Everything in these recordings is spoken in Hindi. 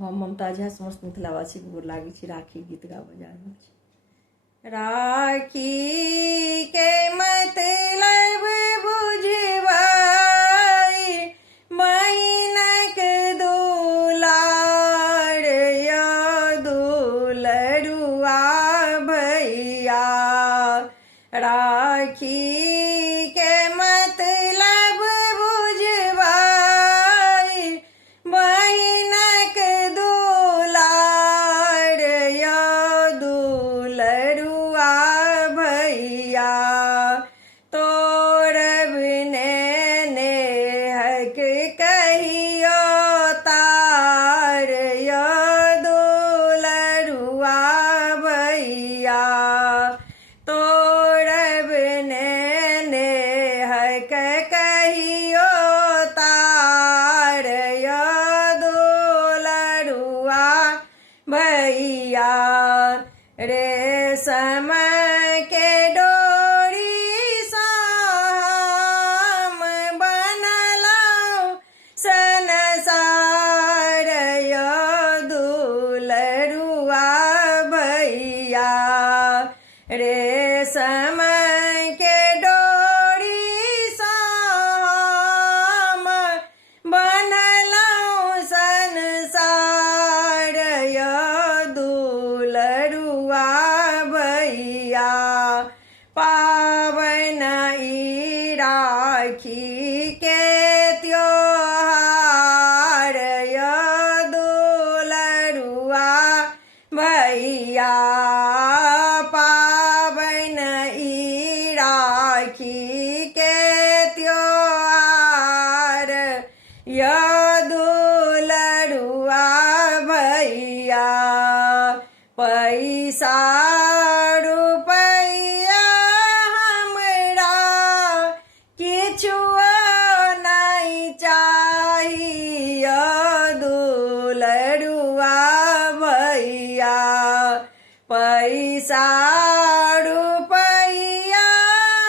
हम ममता झा समस्त मिथिलावासी गोर लागी छी राखी गीत गाबऽ जा रहल छी। राखी के मतलब बुझबाई बहिनक दुलार या दुलरुआ भैया। राखी के मतलब बुझबाई बहिनक दुलार या दुलरुआ भैया। तोर बिने नेहक कहियो तार या दुलरुआ भैया। तोर बिने नेहक कहियो तार या दुलरुआ भैया। रेशम के डोरी सँ हम बनलहुँ संसार या दुलरुआ भैया। रेशम के डोरी सँ हम बनलहुँ संसार या दुलरुआ भैया। पावन ई राखी के त्योहार या दुलरुआ भैया। पावन ई राखी के त्योहार या दुलरुआ भैया। पैसा रुपैया हमरा किछुओ नहीं चाही या दुलरुआ भैया। पैसा रुपैया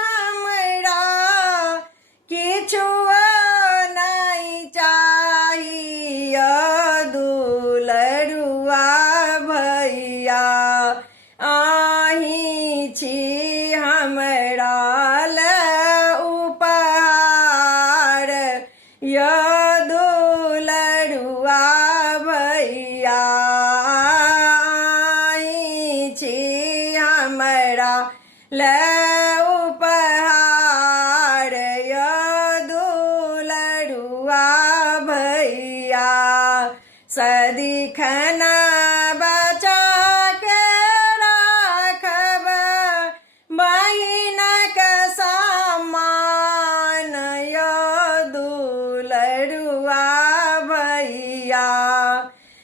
हमरा किछुओ नहीं चाही या दुलरुआ भैया। आही छी हमरा ले उपहार या दुलरुआ भैया। आही छी हमरा ले उपहार या दुलरुआ भैया। सदिखन बचा के राखब बहिनक सम्मान या दुलरुआ भैया।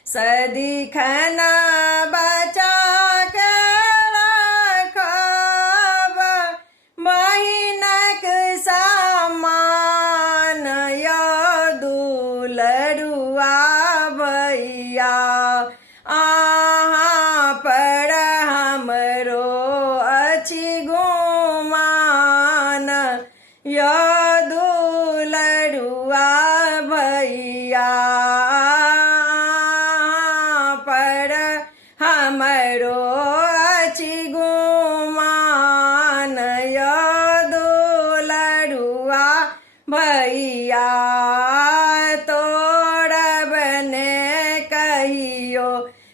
सदिखन बचा के राखब बहिनक सम्मान या दुलरुआ भैया। अहाँ पर हमरो अछि गुमान या दुलरुआ भैया। अहाँ पर हमरो अछि गुमान या दुलरुआ भैया। तोरब ने कहियो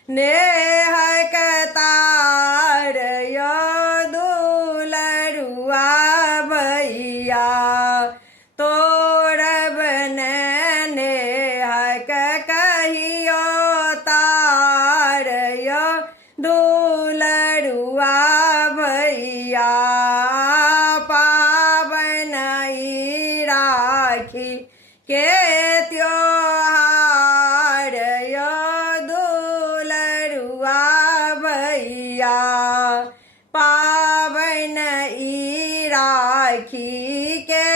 नेहक तार या दुलरुआ भैया। तोरब ने नेहक कहियो तार या दुलरुआ भैया। पावन ई राखी के त्योहार या दुलरुआ भैया। पावन ई राखी के